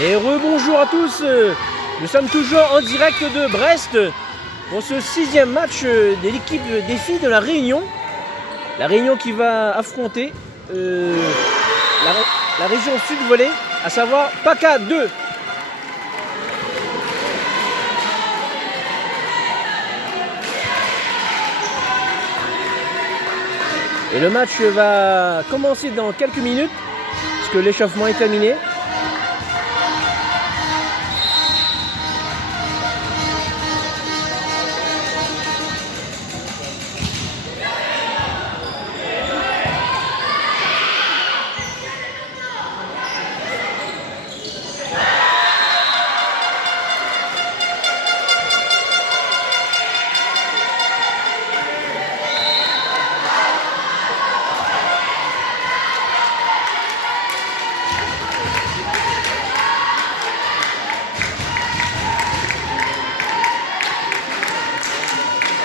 Et rebonjour à tous, nous sommes toujours en direct de Brest pour ce 6e match de l'équipe des filles de la Réunion. La Réunion qui va affronter la région sud volley, à savoir PACA 2. Et le match va commencer dans quelques minutes, puisque l'échauffement est terminé.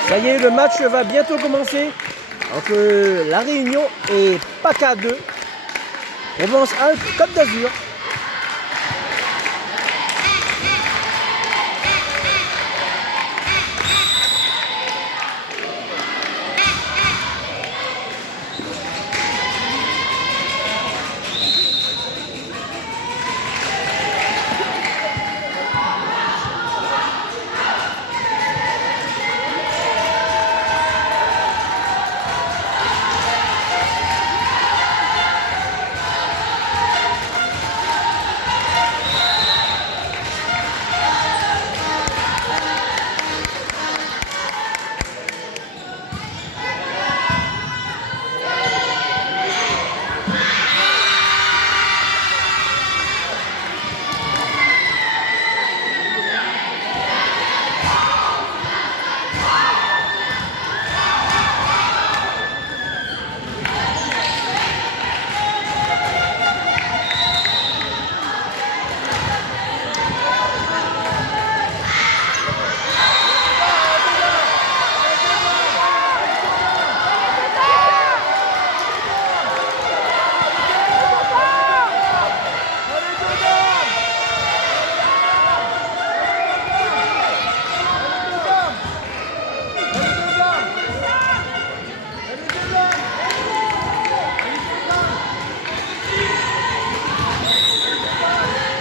Ça y est, le match va bientôt commencer entre la Réunion et PACA 2, Provence-Alpes, Côte d'Azur.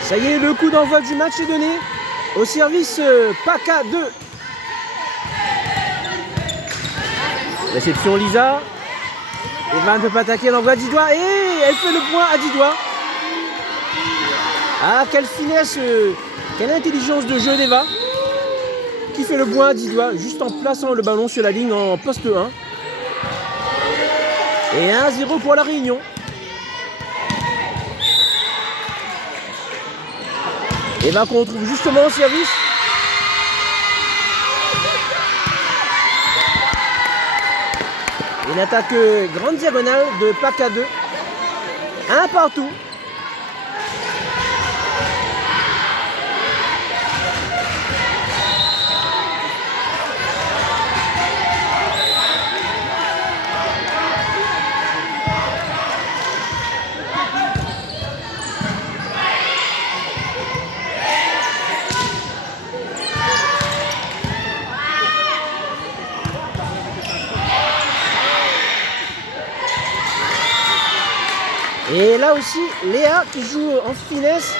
Ça y est, le coup d'envoi du match est donné au service PACA 2. Réception Lisa. Eva ne peut pas attaquer, l'envoi à 10 doigts et elle fait le point à 10 doigts. Ah, quelle finesse, quelle intelligence de jeu d'Eva qui fait le point à 10 doigts juste en plaçant le ballon sur la ligne en poste 1. Et 1-0 pour la Réunion. Eva qu'on retrouve justement au service. Une attaque grande diagonale de PACA 2. Un partout. Et là aussi, Léa qui joue en finesse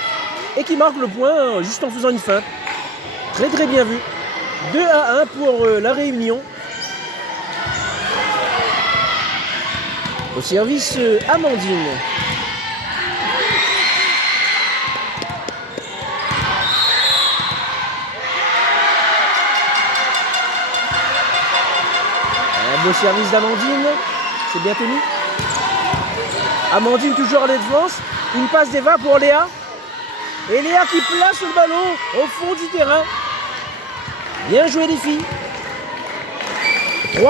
et qui marque le point juste en faisant une feinte. Très très bien vu. 2-1 pour la Réunion. Au service Amandine. Un beau service d'Amandine. C'est bien tenu. Amandine toujours à la défense, une passe d'Eva pour Léa. Et Léa qui place le ballon au fond du terrain. Bien joué les filles. 3-1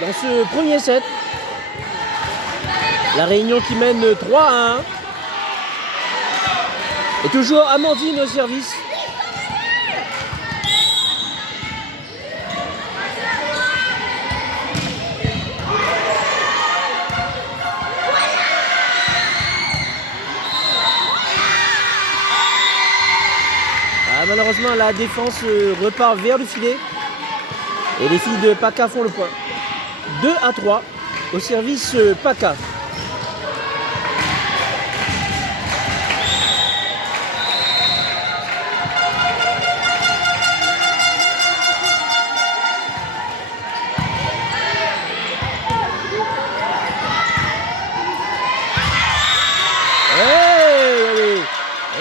dans ce premier set. La Réunion qui mène 3-1. Et toujours Amandine au service. malheureusement, la défense repart vers le filet. Et les filles de PACA font le point. 2-3 au service PACA.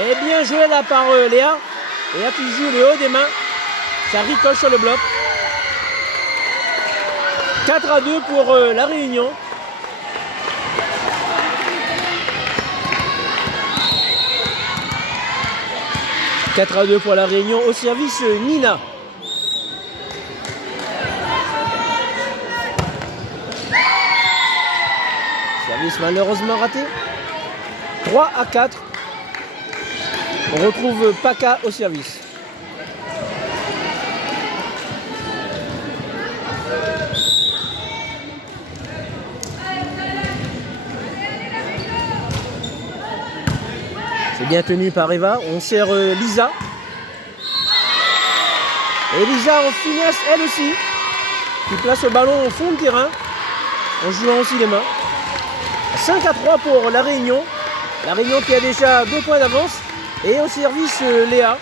Et bien joué là par Léa. Léa qui joue le haut des mains. Ça ricoche sur le bloc. 4-2 pour la Réunion. « 4-2 pour la Réunion au service Nina. Service malheureusement raté. 3-4. On retrouve PACA au service. C'est bien tenu par Eva. On sert Lisa. Et Lisa en finesse elle aussi. Qui place le ballon au fond de terrain. En jouant aussi les mains. 5-3 pour la Réunion. La Réunion qui a déjà 2 points d'avance. Et au service Léa.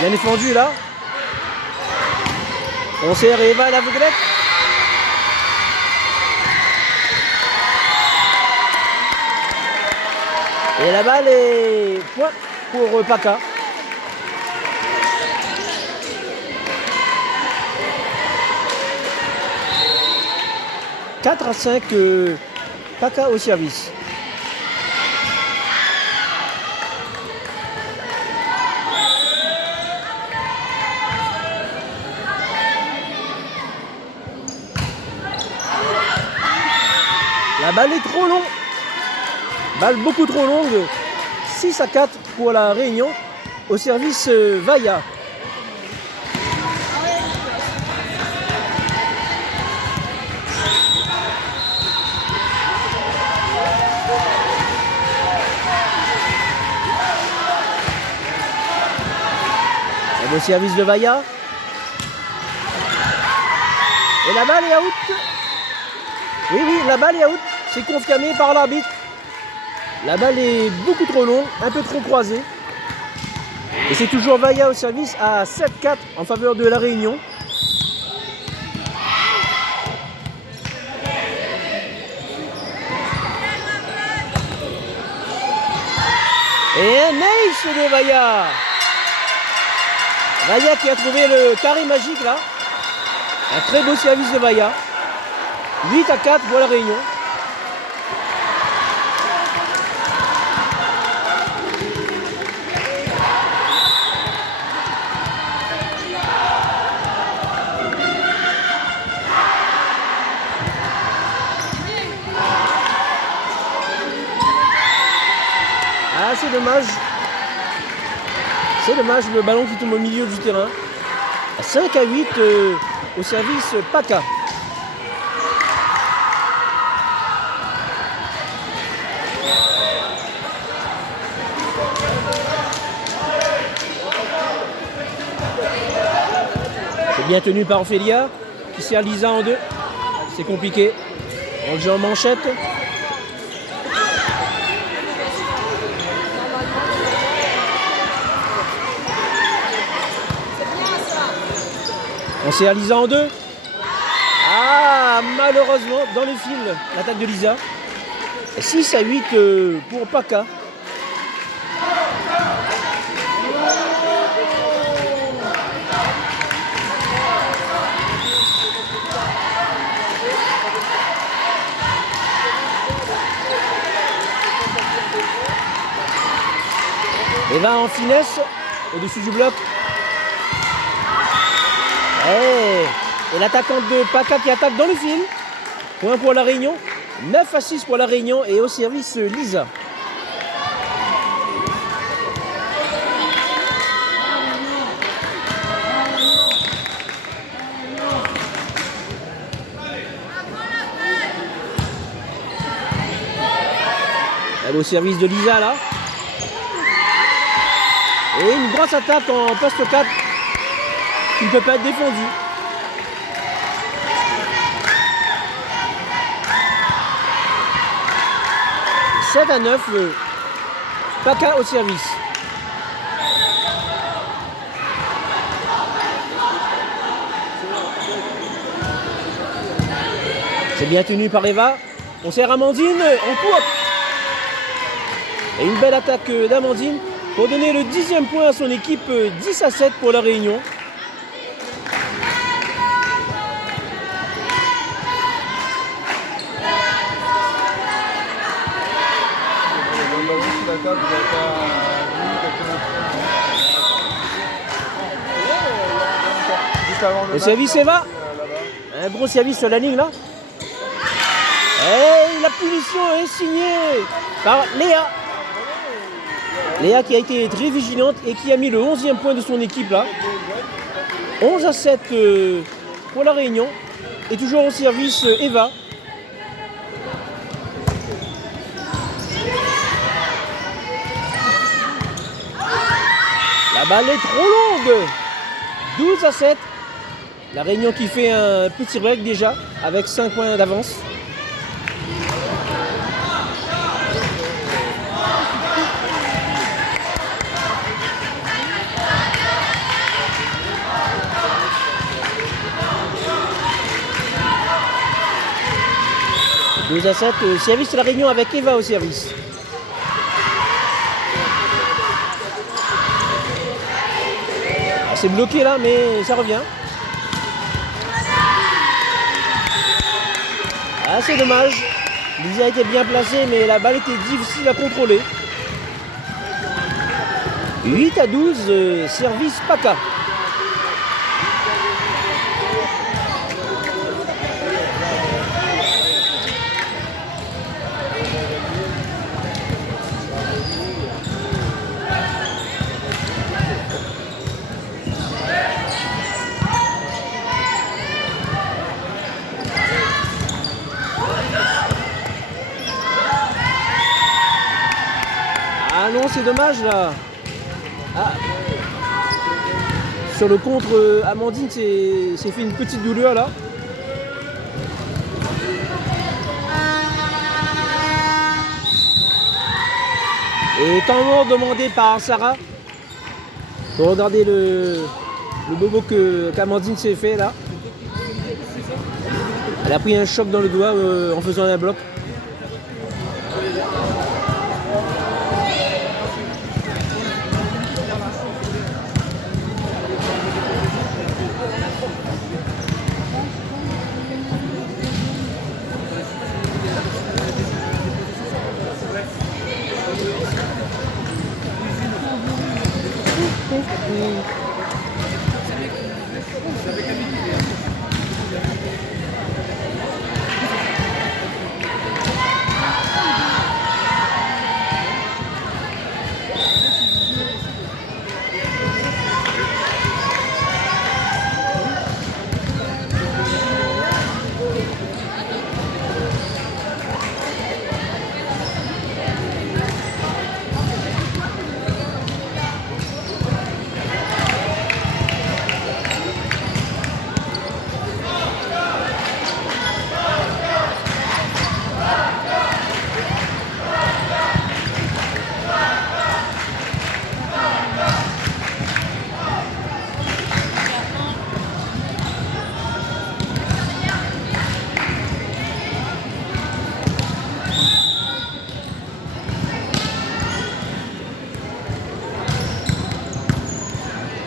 Bien défendu là. On sert Eva à l'aveuglette. Et la balle est point pour PACA. « 4-5 PACA au service. La balle est trop longue. Balle beaucoup trop longue. 6-4 pour la Réunion au service Vailla. Au service de Vailla. Et la balle est out. Oui, la balle est out. C'est confirmé par l'arbitre. La balle est beaucoup trop longue, un peu trop croisée. Et c'est toujours Vailla au service à 7-4 en faveur de la Réunion. Et un ace de Vailla. Vailla qui a trouvé le carré magique là. Un très beau service de Vailla. 8-4 pour la Réunion. Ah, c'est dommage. C'est dommage, le ballon qui tombe au milieu du terrain. 5-8 au service PACA. C'est bien tenu par Ophélia qui sert Lisa en 2. C'est compliqué. On le joue en manchette. On sert Lisa en 2. Ah, malheureusement, dans le fil, l'attaque de Lisa. 6-8 pour PACA. Eva en finesse, au-dessus du bloc. Et l'attaquante de PACA qui attaque dans le fil. Point pour la Réunion. 9-6 pour la Réunion et au service Lisa. Elle est au service de Lisa là. Et une grosse attaque en poste 4 qui ne peut pas être défendue. « 7-9, Paca au service. C'est bien tenu par Eva. On sert Amandine en cours. Et une belle attaque d'Amandine pour donner le 10e point à son équipe, 10-7 pour la Réunion. Le service Eva. Un gros service sur la ligne là. Et la punition est signée par Léa. Léa qui a été très vigilante et qui a mis le 11e point de son équipe là. 11-7 pour la Réunion. Et toujours au service Eva. La balle est trop longue. 12-7. La Réunion qui fait un petit break déjà avec 5 points d'avance. « 12-7, service de la Réunion avec Eva au service. Ah, c'est bloqué là, mais ça revient. Ah, c'est dommage. Lisa était bien placée, mais la balle était difficile à contrôler. 8-12, service Paca. Ah non, c'est dommage là. Ah. Sur le contre, Amandine s'est fait une petite douleur là. Et temps mort demandé par Sarah. Pour regarder le bobo qu'Amandine s'est fait là. Elle a pris un choc dans le doigt en faisant un bloc.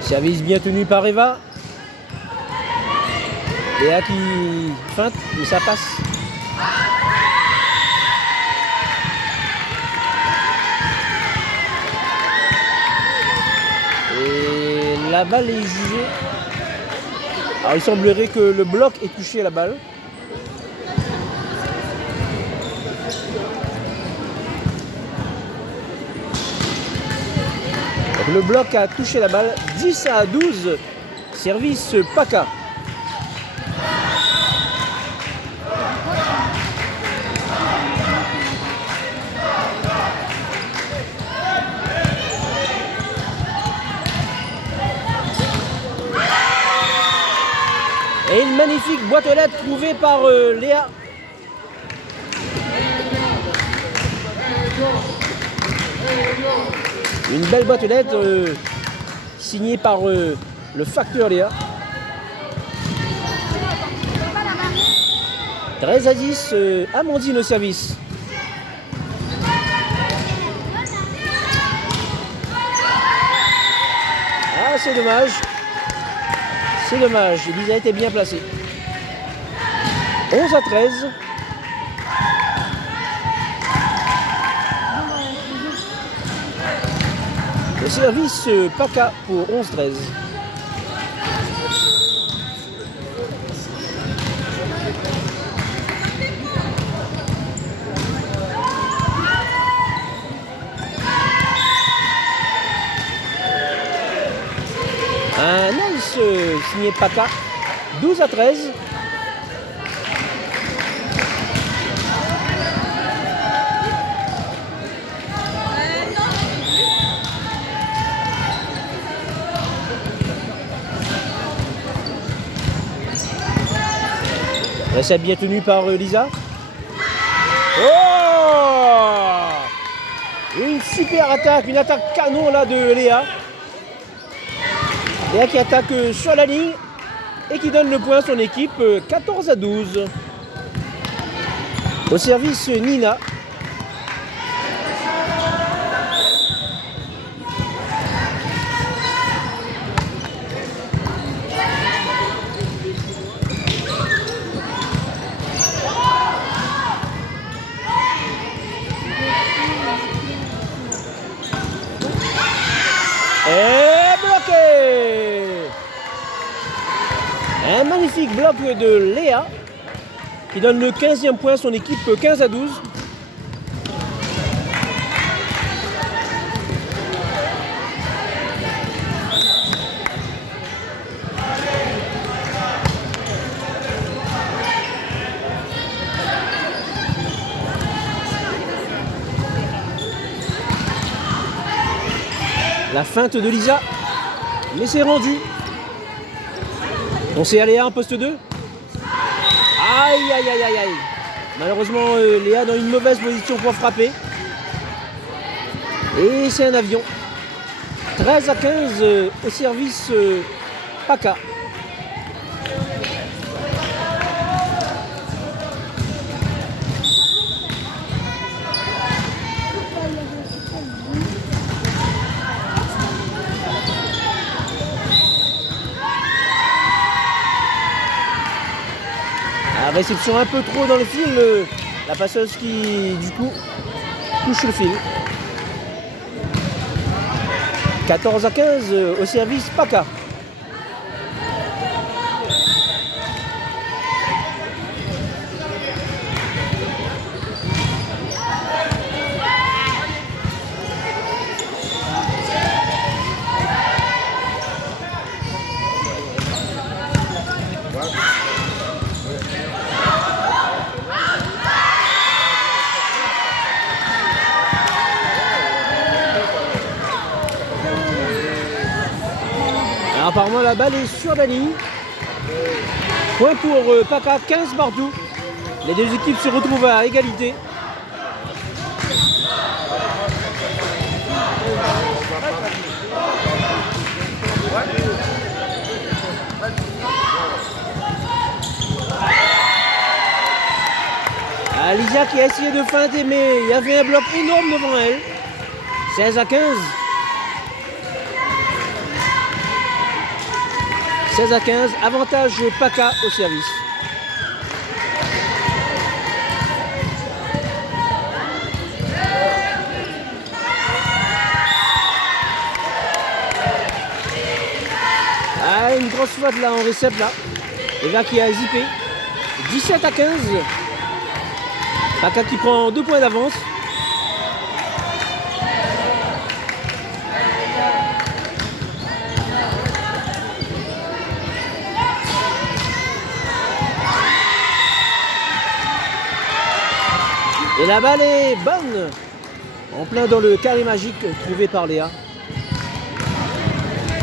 Service bien tenu par Eva. Léa qui feinte et ça passe. Et la balle est jugée. Alors il semblerait que le bloc ait touché la balle. Donc le bloc a touché la balle. 10-12. Service Paca. Et une magnifique boîte aux lettres trouvée par Léa. Une belle boîte aux lettres signée par le facteur Léa. 13-10, Amandine au service. Ah, c'est dommage. C'est dommage. Lisa était bien placée. 11-13. Le service PACA pour 11-13. Un nice signé PACA. 12-13. Recette bien tenue par Lisa. Oh! Une super attaque, une attaque canon là de Léa. Léa qui attaque sur la ligne et qui donne le point à son équipe 14-12. Au service Nina. Et bloqué! Un magnifique bloc de Léa qui donne le 15e point à son équipe 15-12. La feinte de Lisa, mais c'est rendu. On sait aller en poste 2. Aïe aïe aïe aïe aïe. Malheureusement Léa dans une mauvaise position pour frapper. Et c'est un avion. 13-15 au service PACA. Réception un peu trop dans le fil, la passeuse qui du coup touche le fil. 14-15 au service PACA. Alors, apparemment la balle est sur la ligne. Point pour PACA, 15 partout. Les deux équipes se retrouvent à égalité. Lisa qui a essayé de feinter, mais il y avait un bloc énorme devant elle. 16-15. 16-15, avantage PACA au service. Ah, une grosse faute là en récep là. Eva qui a zippé. 17-15. PACA qui prend 2 points d'avance. Et la balle est bonne. En plein dans le carré magique trouvé par Léa.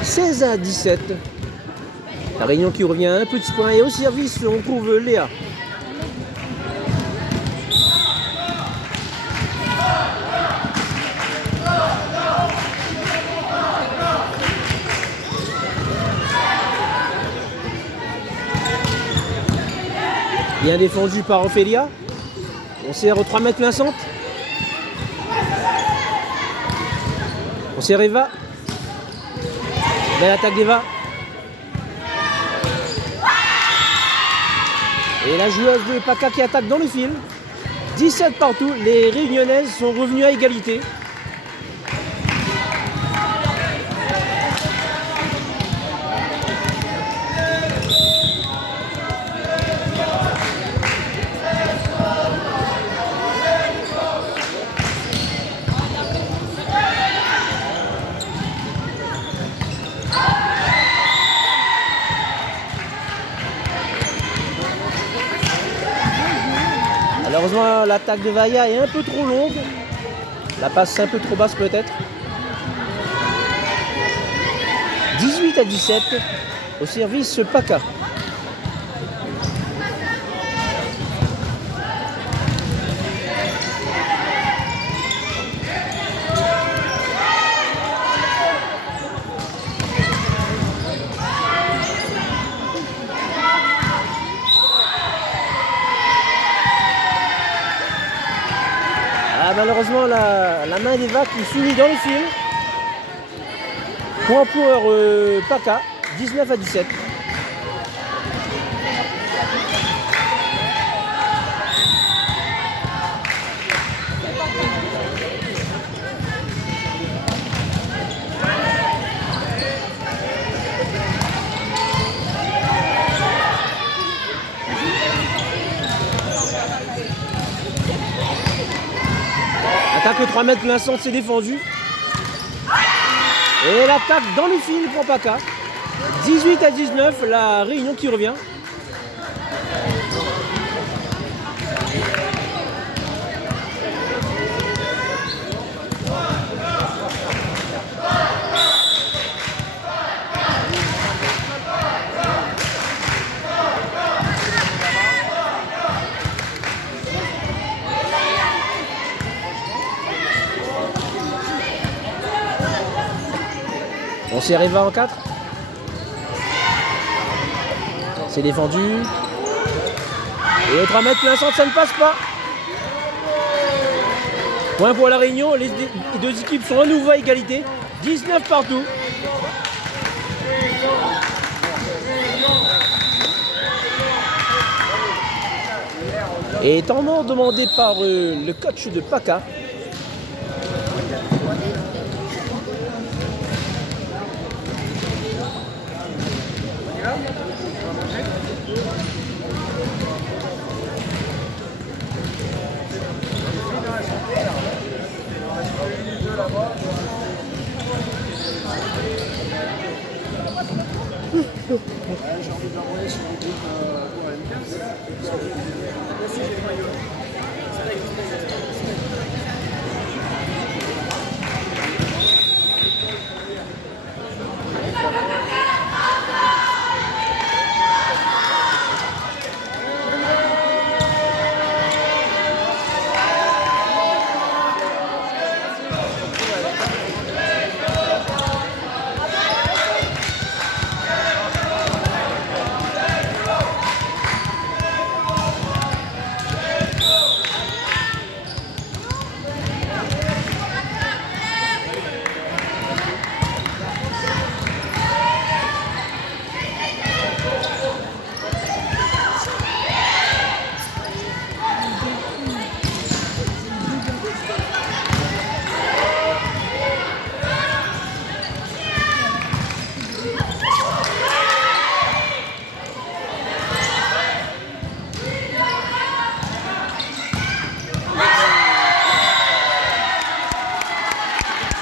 16-17. La Réunion qui revient à un petit point. Et au service, on trouve Léa. Bien défendu par Ophélia. On sert au 3 mètres plein centre. On sert Eva. Belle attaque d'Eva. Et la joueuse de PACA qui attaque dans le fil. 17 partout. Les Réunionnaises sont revenues à égalité. Malheureusement, l'attaque de Vailla est un peu trop longue. La passe est un peu trop basse peut-être. 18 à 17 au service PACA. Malheureusement, la main d'Eva qui finit dans le fil. Point pour PACA, 19 à 17. Attaque au 3 mètres plein centre, c'est défendu. Et l'attaque dans les fils pour PACA. 18 à 19, la Réunion qui revient. On s'est arrivé en 4. C'est défendu. Et au 3 mètres plein centre, ça ne passe pas. Point pour la Réunion. Les deux équipes sont à nouveau à égalité. 19 partout. Et temps mort demandé par le coach de PACA. J'ai envie de l'envoyer sur le groupe pour M15.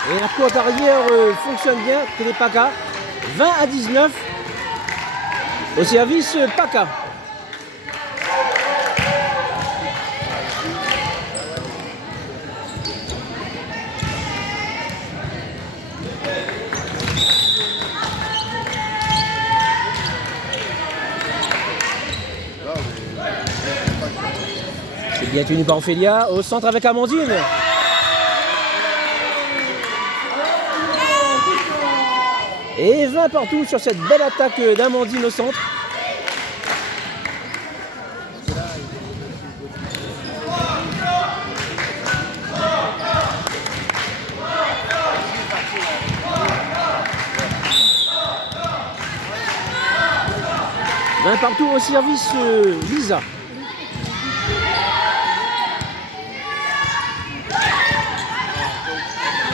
Et la courte arrière fonctionne bien, Télé PACA. 20 à 19 au service PACA. Bien tenu par Ophélia, au centre avec Amandine. Et 20 partout sur cette belle attaque d'Amandine au centre. Partout au service Lisa.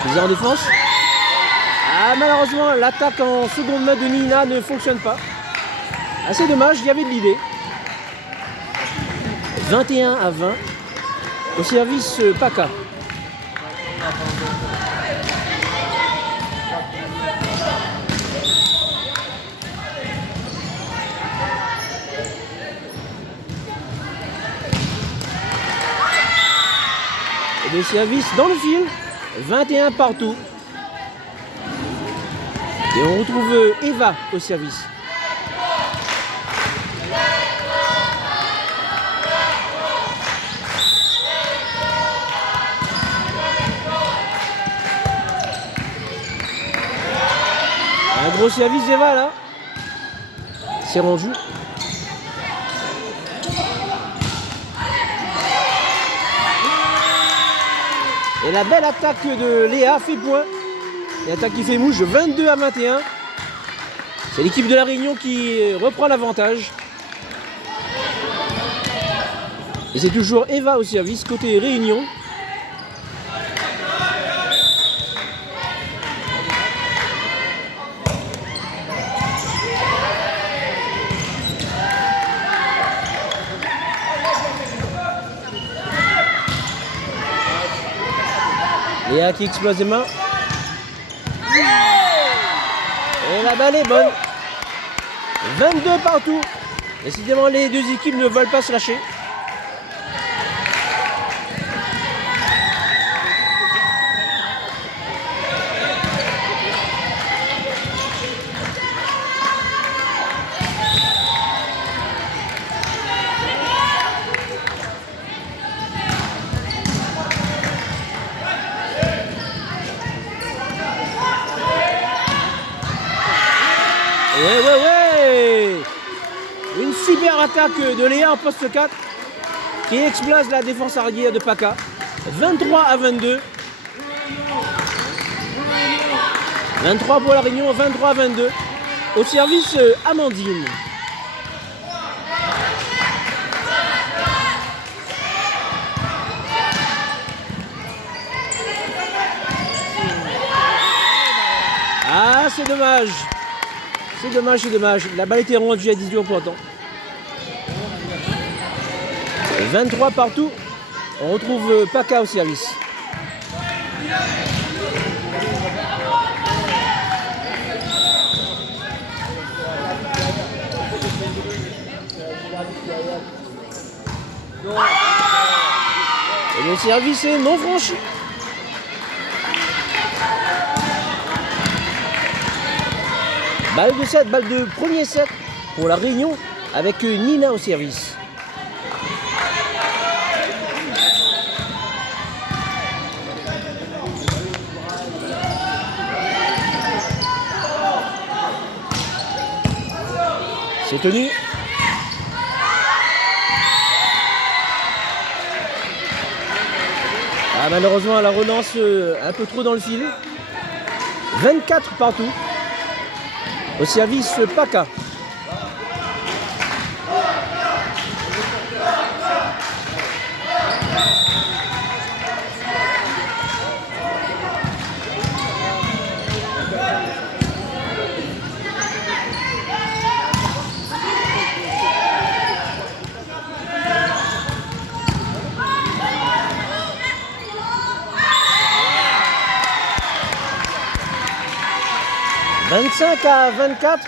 Lisa en défense. Ah, malheureusement, l'attaque en seconde main de Nina ne fonctionne pas. Assez dommage, il y avait de l'idée. 21 à 20 au service Paca. Le service dans le fil, 21 partout. Et on retrouve Eva au service. Un gros service d'Eva là. C'est rendu. Et la belle attaque de Léa fait point. L'attaque qui fait mouche, 22 à 21. C'est l'équipe de La Réunion qui reprend l'avantage. Et c'est toujours Eva au service, côté Réunion. Léa qui explose les mains. Et la balle est bonne. 22 partout. Décidément, les deux équipes ne veulent pas se lâcher. Ouais. Une super attaque de Léa en poste 4 qui explose la défense arrière de Paca. 23 à 22. 23 pour La Réunion, 23 à 22. Au service Amandine. Ah, c'est dommage. C'est dommage. La balle était rendue à 18 pour autant. 23 partout. On retrouve Paca au service. Et le service est non franchi. Balle de 7, balle de premier set pour La Réunion avec Nina au service. C'est tenu. Ah, malheureusement, la relance un peu trop dans le fil. 24 partout. Au service Paca. « 25 à 24 ».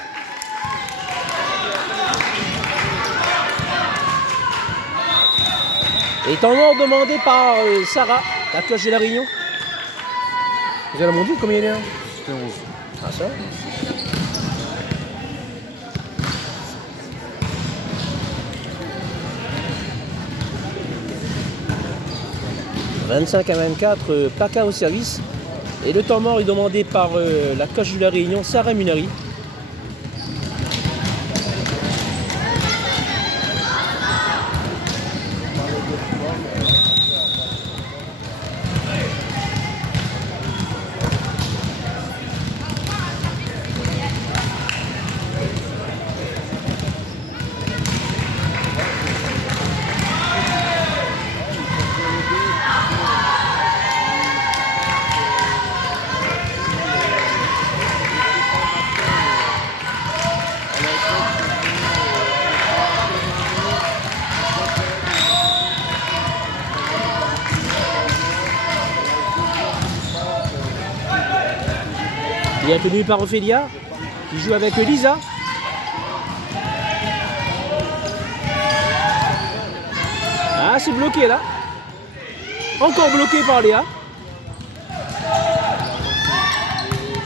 Et temps mort demandé par Sarah, la cloche de La Réunion. Vous avez mon dit combien il est là? C'était 11. Ah ça? 25-24, Paca au service. Et le temps mort est demandé par la coach de la Réunion, Sarah Munari. Bien tenu par Ophélia, qui joue avec Lisa. Ah, c'est bloqué là. Encore bloqué par Léa.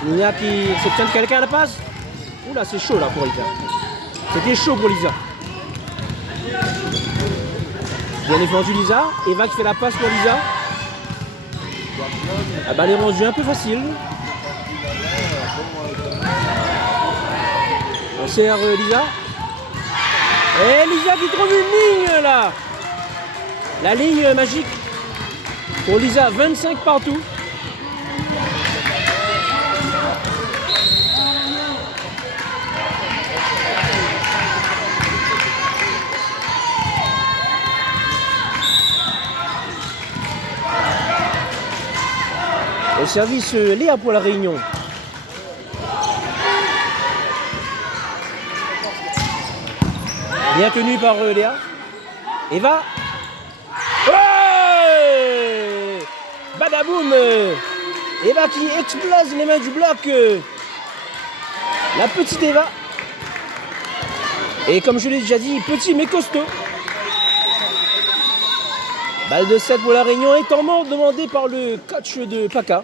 Léa qui s'obtient quelqu'un à la passe. Oula, c'est chaud là pour Lisa. C'était chaud pour Lisa. Bien défendu Lisa. Eva qui fait la passe pour Lisa. La balle est rendue un peu facile. On sert Lisa. Et Lisa qui trouve une ligne là. La ligne magique pour Lisa, 25 partout. Au service Léa pour la Réunion. Bien tenu par Léa. Eva. Ouais, badaboum. Eva qui explose les mains du bloc. La petite Eva. Et comme je l'ai déjà dit, petit mais costaud. Balle de 7 pour la Réunion et temps mort demandé par le coach de Paca.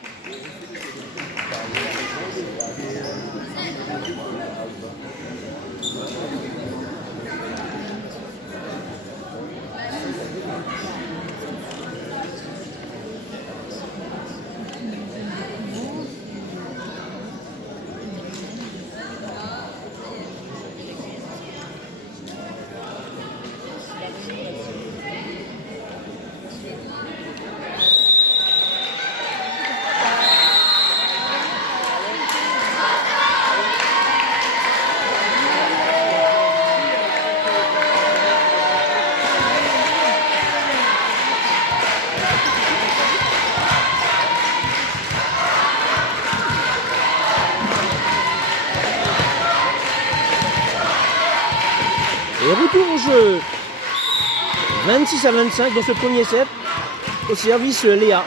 Et retour au jeu. 26-25 dans ce premier set. Au service Léa.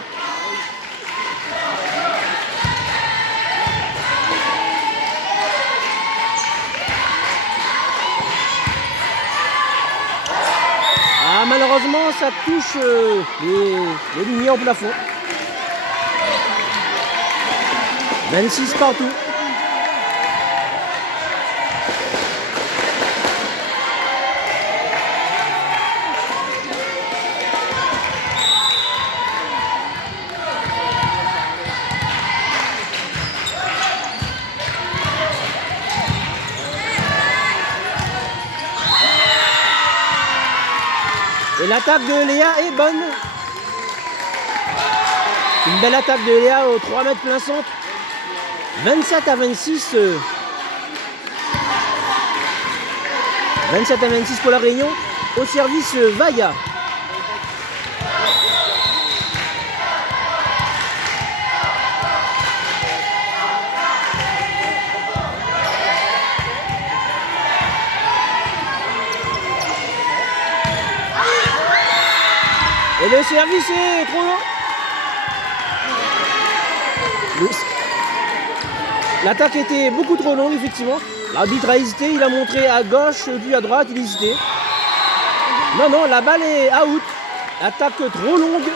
Ah, malheureusement, ça touche les lumières au plafond. 26 partout. Et l'attaque de Léa est bonne. Une belle attaque de Léa au 3 mètres plein centre. 27-26. 27-26 pour la Réunion. Au service Vaya. Et le service est trop long. L'attaque était beaucoup trop longue, effectivement. L'arbitre a hésité, il a montré à gauche puis à droite, il a hésité. Non, la balle est out. Attaque trop longue.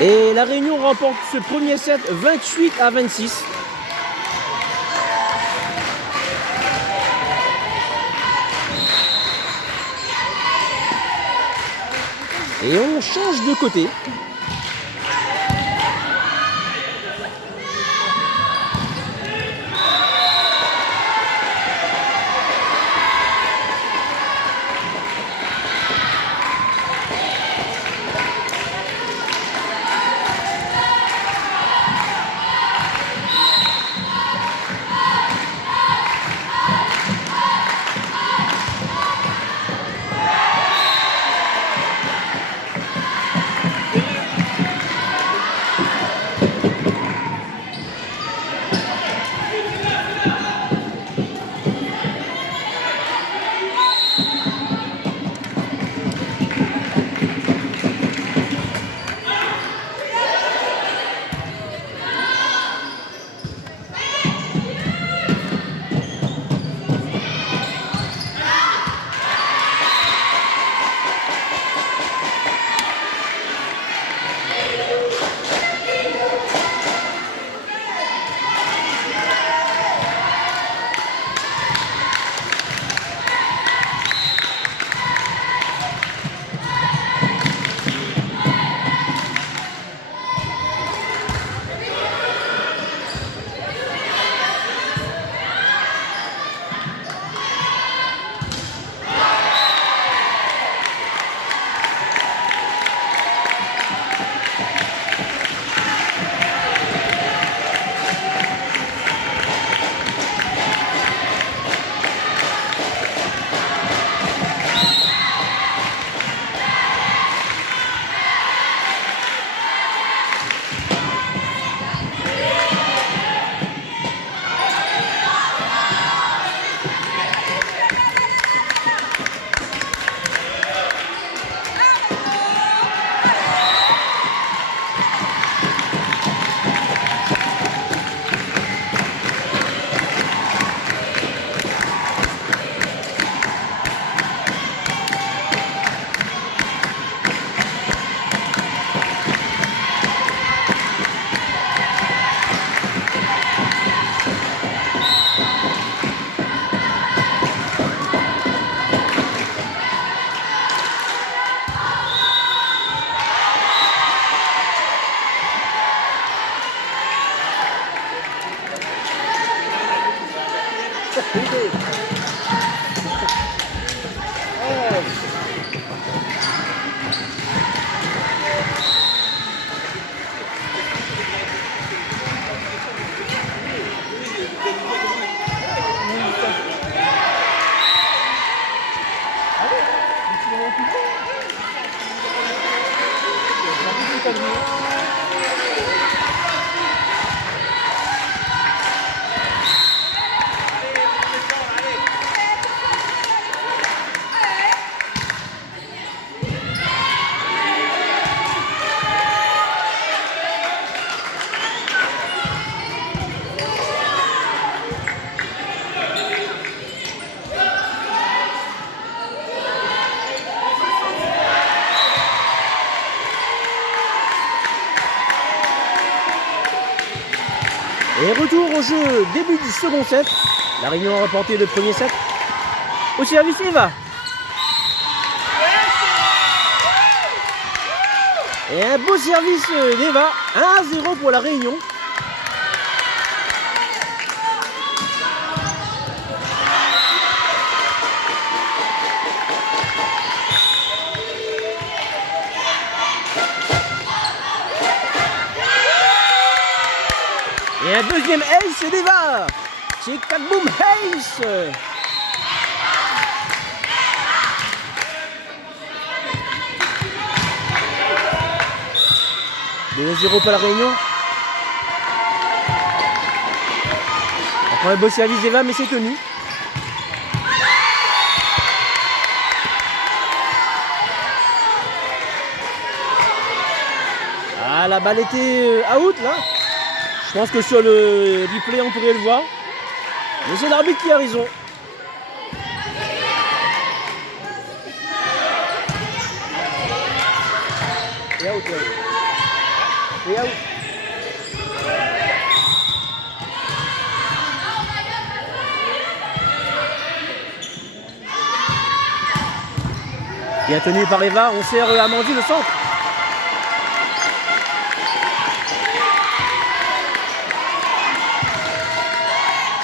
Et la Réunion remporte ce premier set 28-26. Et on change de côté. Et retour au jeu, début du second set. La Réunion a remporté le premier set. Au service Eva. Et un beau service d'Eva. 1-0 pour la Réunion. Et un deuxième ace d'Eva. C'est Kaboom ace. 2-0 pour la Réunion. Après un beau service d'Eva, mais c'est tenu. Ah, la balle était out là. Je pense que sur le replay on pourrait le voir. Mais c'est l'arbitre qui a raison. Et out, et out. Bien tenu par Eva, on sert Amandine le centre.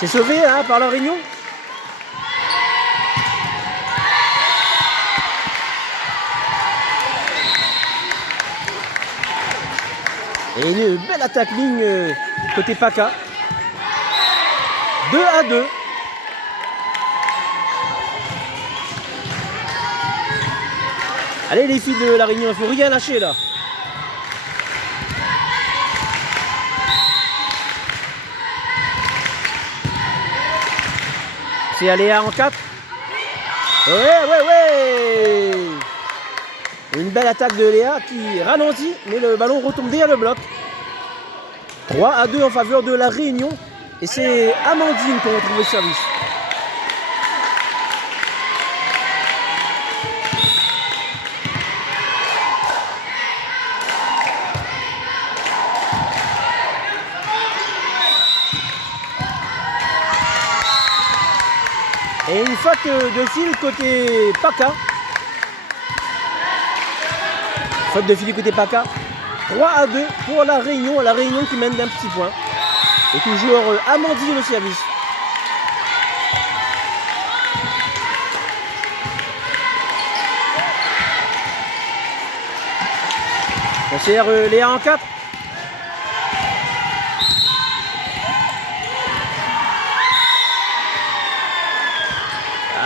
C'est sauvé hein, par la Réunion. Et une belle attaque ligne côté PACA. 2-2. Allez les filles de la Réunion, il ne faut rien lâcher là. C'est Aléa en 4. Ouais. Une belle attaque de Léa qui ralentit, mais le ballon retombe derrière le bloc. 3-2 en faveur de la Réunion. Et c'est Amandine qui retrouve le service. Et une faute de fil côté PACA. Faute de fil côté PACA. 3-2 pour la Réunion. La Réunion qui mène d'un petit point. Et toujours Amandine au service. On sert Léa en 4.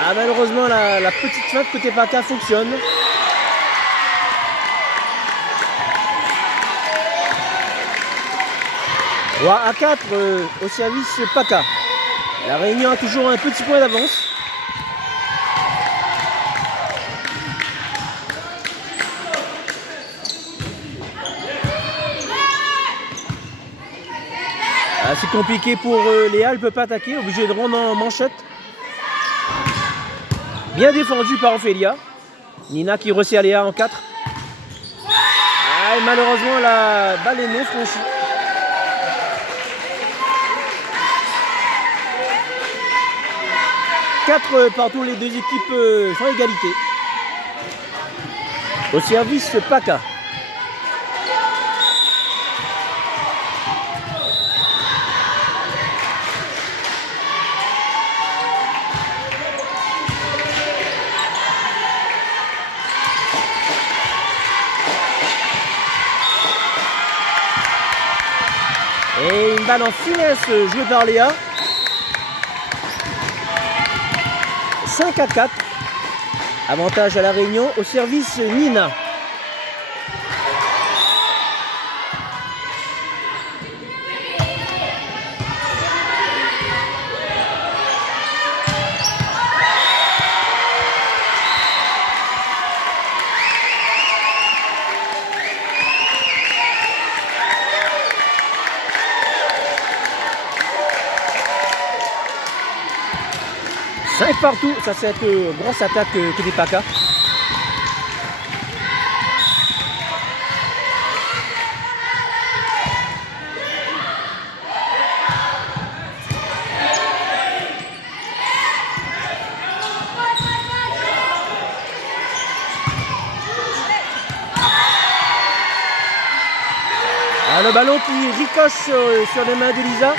Ah, malheureusement, la petite feinte côté PACA fonctionne. À 4 au service PACA. La Réunion a toujours un petit point d'avance. Ah, c'est compliqué pour Léa, elle ne peut pas attaquer, obligé de rendre en manchette. Bien défendu par Ophélia. Nina qui resserre Léa en 4. Ah, et malheureusement, la balle est non franchie. 4 partout, les deux équipes sont à égalité. Au service PACA. Et une balle en finesse jouée par Léa. 5-4. Avantage à la Réunion au service Nina. Cinq partout, ça c'est une grosse attaque que des Paka. Le ballon qui ricoche sur les mains d'Elisa.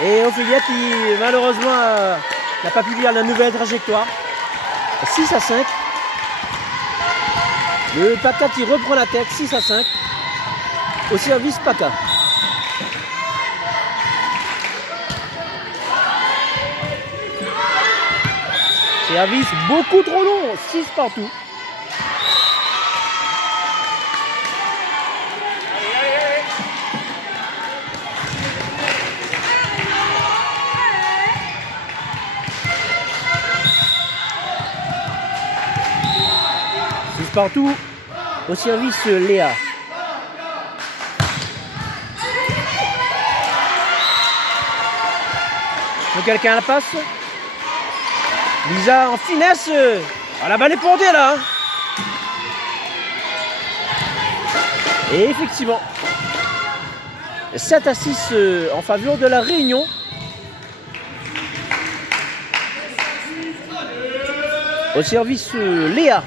Et Ophélia qui malheureusement n'a pas pu lire la nouvelle trajectoire. 6-5. Le Paka qui reprend la tête. 6-5. Au service Paka. Service beaucoup trop long. 6 partout. Partout au service Léa. Quelqu'un la passe. Lisa en finesse. Ah, la balle est portée là. Et effectivement 7-6 en faveur de la Réunion. Au service Léa.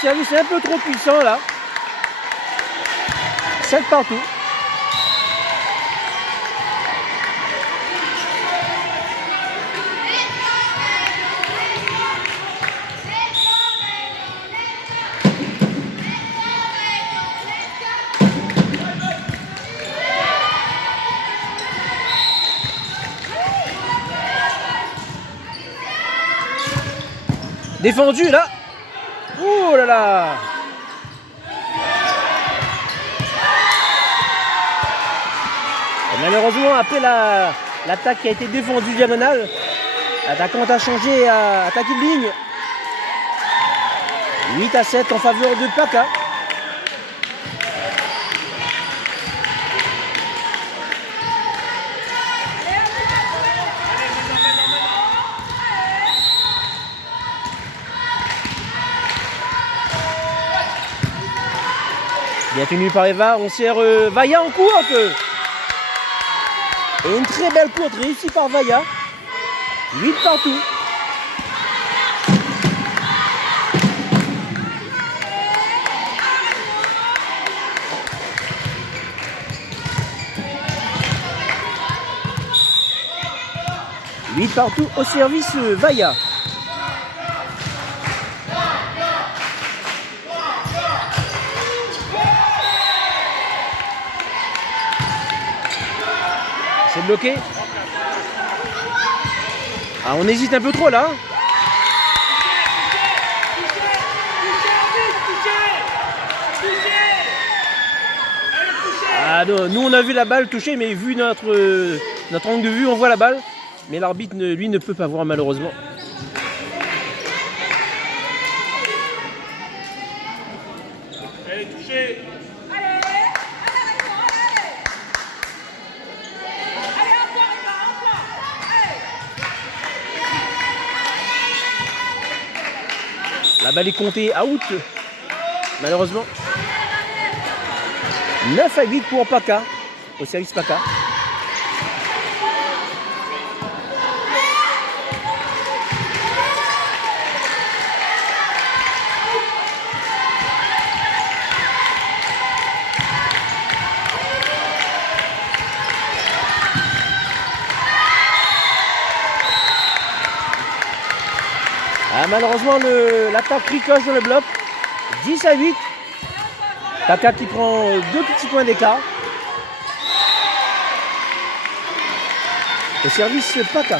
Service un peu trop puissant là. 7 partout. Défendu là. Oh là là! Et malheureusement, après l'attaque qui a été défendue diagonale, l'attaquante a changé à attaquer de ligne. 8-7 en faveur de Paka. Bien tenu par Eva, on sert Vaya en courte. Et une très belle courte réussie par Vaya. 8 partout. Partout au service Vaya. C'est bloqué. Ah, on hésite un peu trop là. Ah, non, nous on a vu la balle toucher, mais vu notre angle de vue, on voit la balle. Mais l'arbitre, lui, ne peut pas voir malheureusement. Elle est touchée. La balle est comptée out, malheureusement. 9-8 pour Paka, au service Paka. Ah, malheureusement, l'attaque ricoche dans le bloc. 10-8. Paca qui prend 2 petits points d'écart. Le service Paca.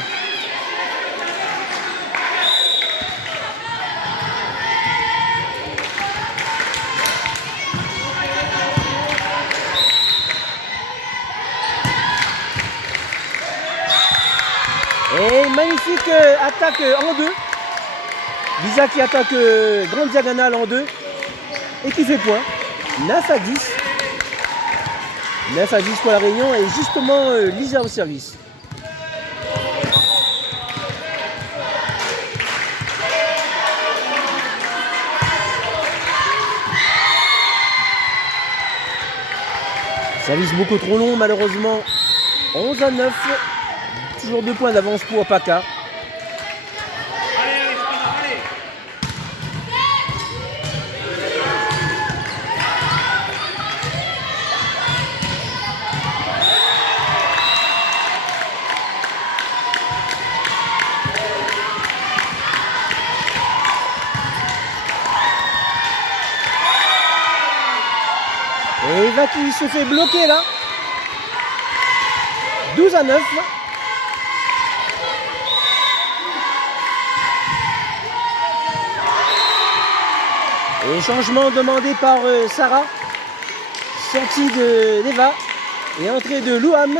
Et magnifique attaque en 2. Lisa qui attaque grande diagonale en 2 et qui fait point. 9-10. 9-10 pour la Réunion et justement Lisa au service. Service beaucoup trop long malheureusement. 11-9. Toujours 2 points d'avance pour Paca. Et Eva qui se fait bloquer là. 12-9. Et changement demandé par Sarah. Sortie d'Eva. Et entrée de Louham.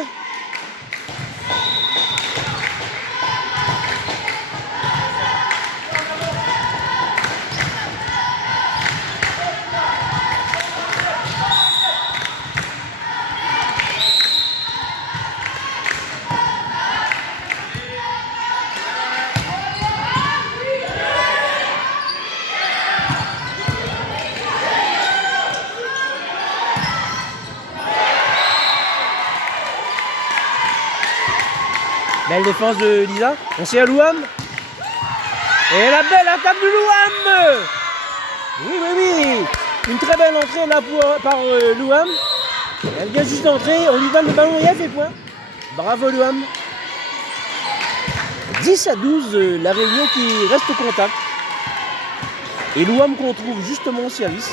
Belle défense de Lisa. On sait à Louham. Et la belle attaque de Louham. Oui, oui, oui. Une très belle entrée là par Louham. Elle vient juste d'entrer. On lui donne le ballon et elle fait point. Bravo Louham. 10-12, la Réunion qui reste au contact. Et Louham qu'on trouve justement au service.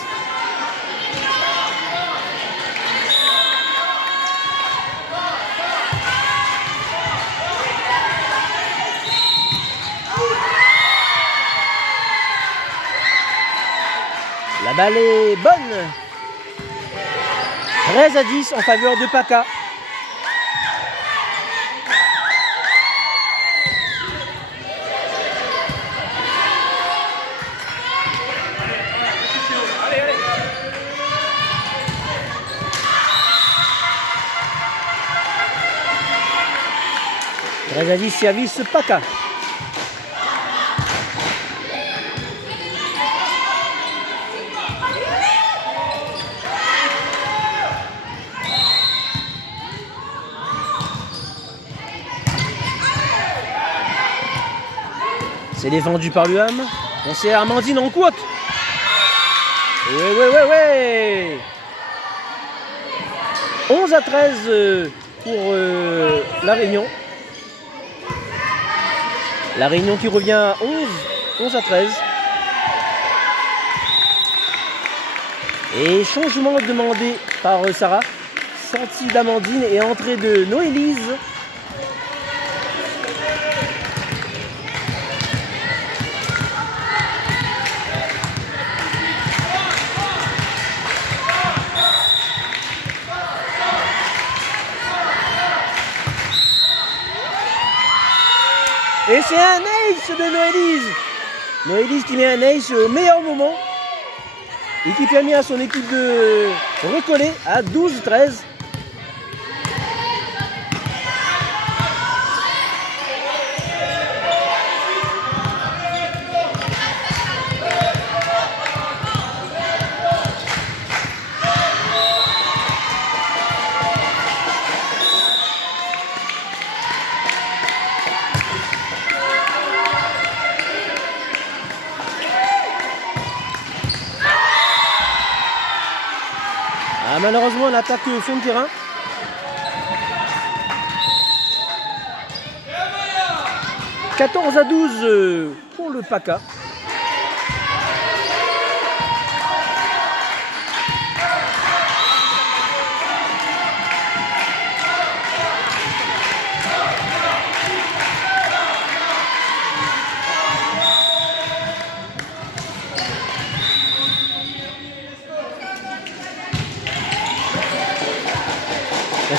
La balle est bonne. 13-10 en faveur de Paca. Allez. 13-10 service Paca. C'est défendu par Louham. On sait Amandine en quote. Ouais. 11-13 pour la Réunion. La Réunion qui revient à 11-13. Et changement demandé par Sarah. Sortie d'Amandine et entrée de Noélise. Et c'est un ace de Noélise. Noélise qui met un ace au meilleur moment. Et qui permet à son équipe de recoller à 12-13. Malheureusement, l'attaque fond de terrain. 14-12 pour le PACA.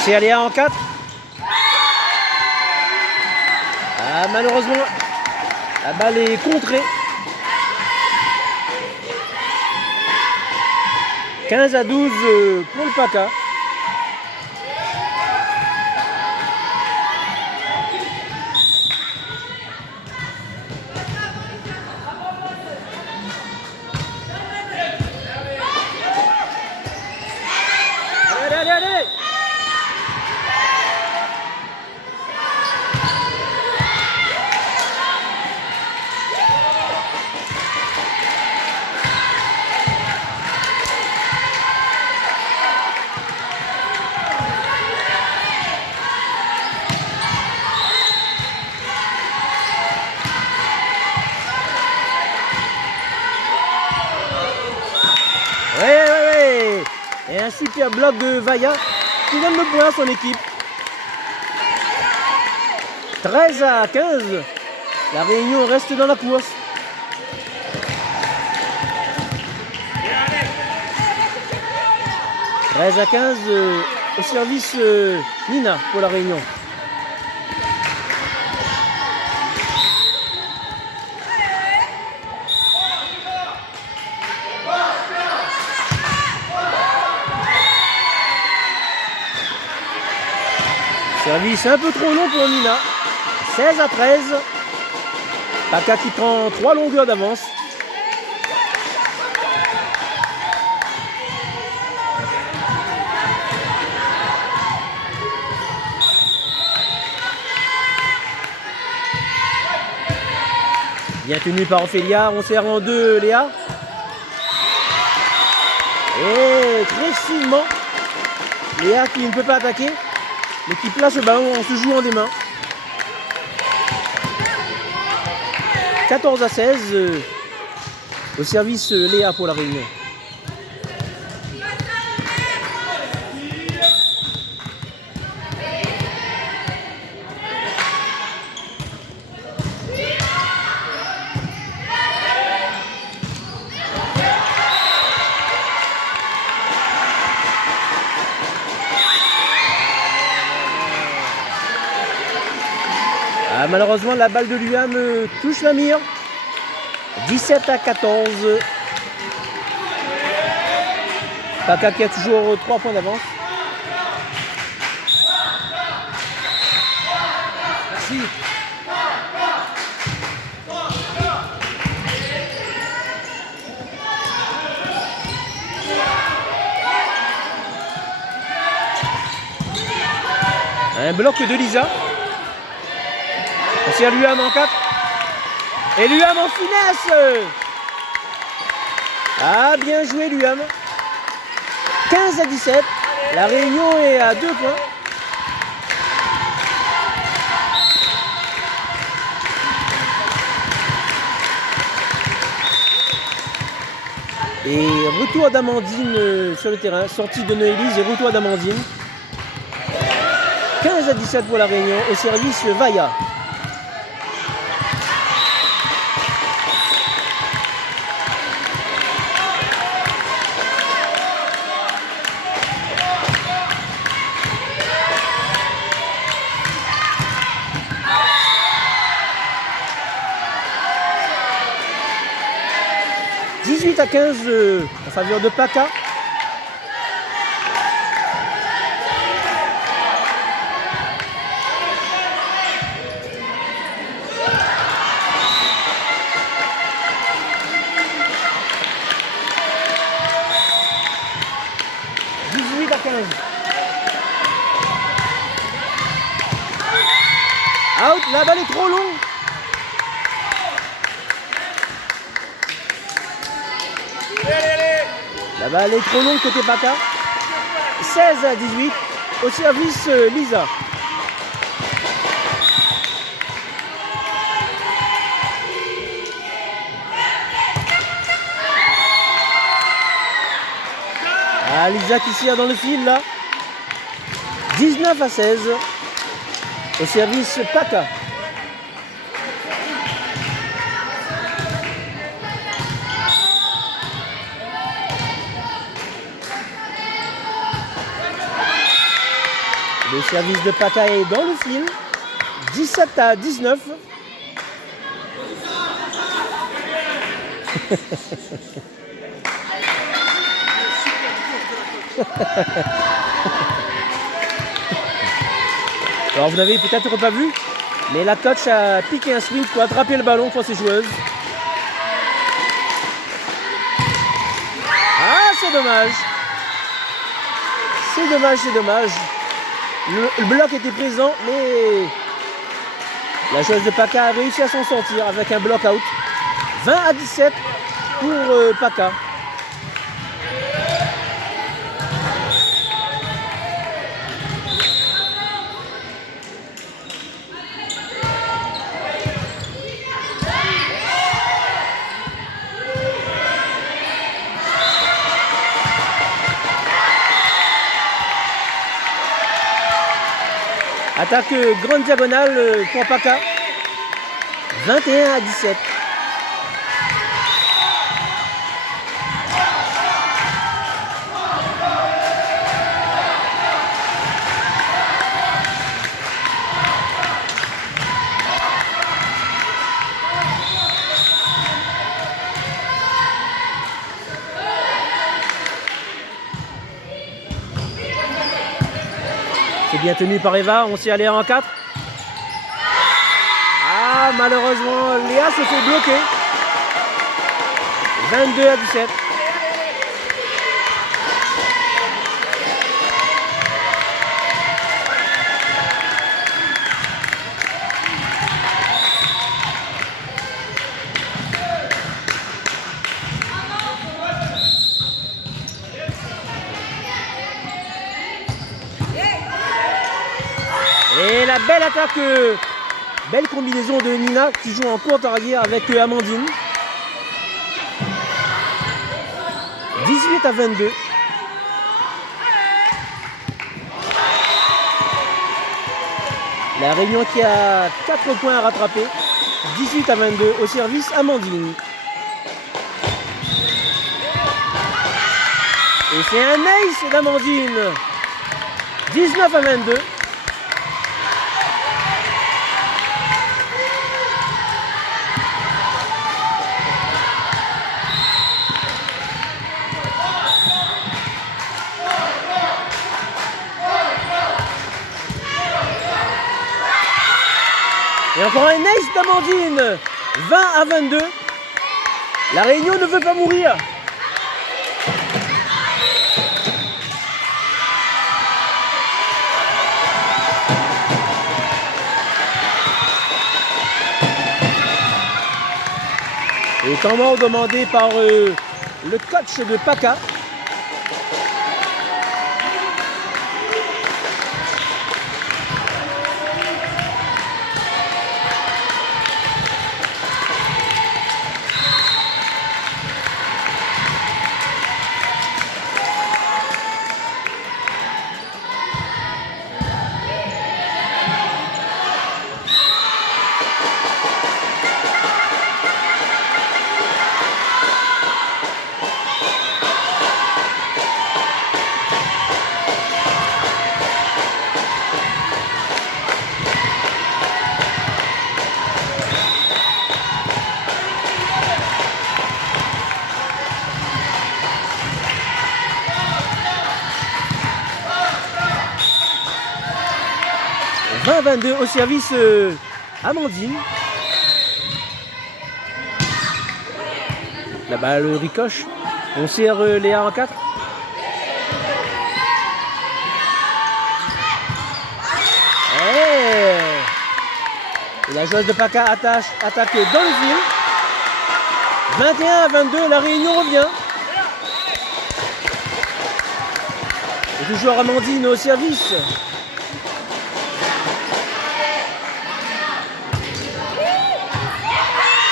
C'est Aléa en 4. Ah, malheureusement, la balle est contrée. 15-12 pour le PACA. Allez. Ouais. Et un super bloc de Vaillat qui donne le point à son équipe. 13-15. La Réunion reste dans la course. « 13-15 au service Nina pour la Réunion. Service un peu trop long pour Nina. 16-13. PACA qui prend 3 longueurs d'avance. Bien tenu par Ophélia. On serre en 2 Léa. Et très finement, Léa qui ne peut pas attaquer, mais qui place le ballon en se jouant des mains. 14-16 au service Léa pour la Réunion. Ah, malheureusement, la balle de Luam touche la mire. 17-14. PACA qui a toujours 3 points d'avance. Merci. Un bloc de Lisa. On sert Luam en 4. Et Luam en finesse. Ah, bien joué Luam. 15-17. La Réunion est à 2 points. Et retour d'Amandine sur le terrain. Sortie de Noélise et retour d'Amandine. 15-17 pour la Réunion au service Vaillat. À 15 en faveur de PACA. À 15. Out, la balle est trop longue. La balle est trop longue côté PACA. 16-18 au service Lisa. Ah, Lisa qui tire dans le fil là. 19-16 au service PACA. Le service de PACA est dans le fil. 17-19. Alors vous n'avez peut-être pas vu, mais la coach a piqué un swing pour attraper le ballon pour ses joueuses. Ah, c'est dommage. C'est dommage, c'est dommage. Le bloc était présent, mais la joueuse de PACA a réussi à s'en sortir avec un block out. 20-17 pour PACA. Attaque grande diagonale pour PACA. 21-17. C'est bien tenu par Eva, on s'y allait en 4. Ah, malheureusement, Léa se fait bloquer. 22-17. Et la belle attaque, belle combinaison de Nina qui joue en courte arrière avec Amandine. 18-22. La Réunion qui a 4 points à rattraper. 18-22 au service Amandine. Et c'est un ace d'Amandine. 19-22. Et encore un ace d'Amandine. 20-22. La Réunion ne veut pas mourir. Et temps mort demandé par le coach de PACA. « 20-22 au service Amandine. La balle ricoche. On sert Léa en 4. Et la joueuse de PACA attaque dans le fil. 21-22, la Réunion revient. Et toujours Amandine au service.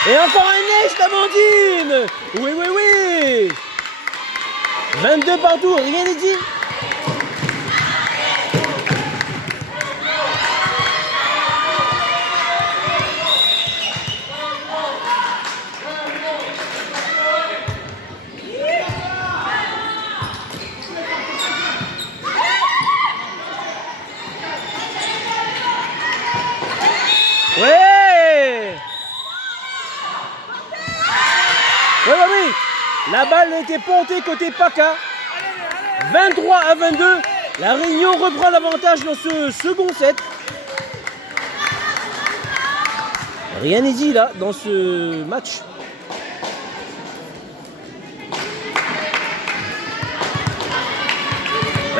Et encore un ace d'Amandine. Oui, oui, oui. 22 partout, rien n'est dit. Ouais! Oui. La balle a été pointée côté PACA. 23-22. La Réunion reprend l'avantage dans ce second set. Rien n'est dit là dans ce match.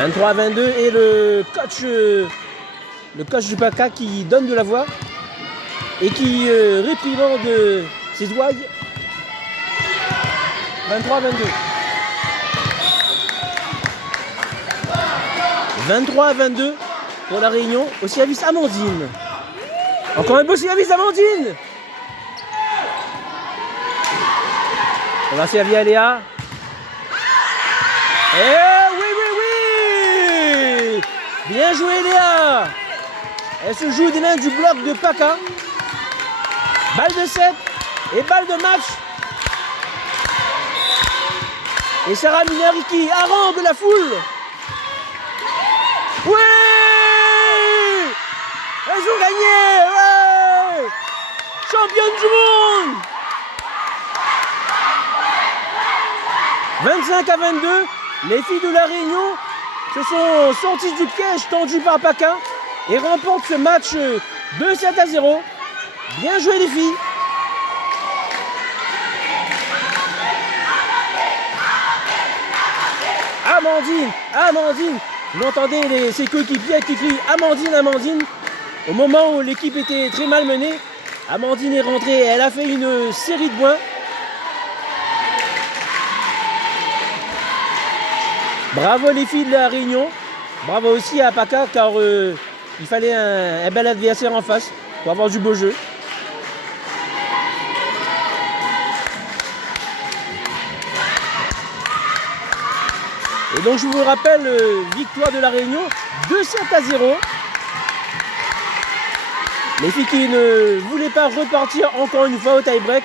« 23-22 et le coach du PACA qui donne de la voix et qui réprimande ses ouailles. 23-22. 23-22 pour la Réunion au service Amandine. Encore un beau service Amandine. On va servir à Léa. Oui. Bien joué Léa. Elle se joue des mains du bloc de PACA. Balle de 7 et balle de match. Et Sarah Minari qui harangue la foule. Oui! Elles ont gagné! Ouais! Championne du monde! 25-22, les filles de la Réunion se sont sorties du piège tendu par PACA et remportent ce match 2-7-0. Bien joué les filles! Amandine! Vous entendez ses coéquipiers qui crient Amandine. Au moment où l'équipe était très mal menée, Amandine est rentrée, elle a fait une série de points. Bravo les filles de la Réunion, bravo aussi à PACA car il fallait un bel adversaire en face pour avoir du beau jeu. Et donc je vous rappelle, victoire de la Réunion, 2-7-0. Les filles qui ne voulaient pas repartir encore une fois au tie-break.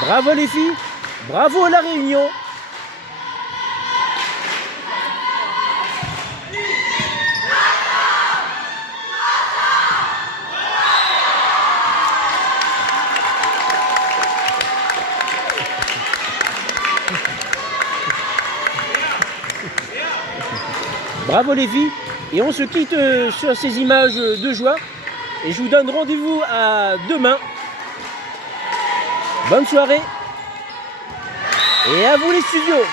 Bravo les filles, bravo la Réunion. Bravo les filles, et on se quitte sur ces images de joie et je vous donne rendez-vous à demain. Bonne soirée et à vous les studios.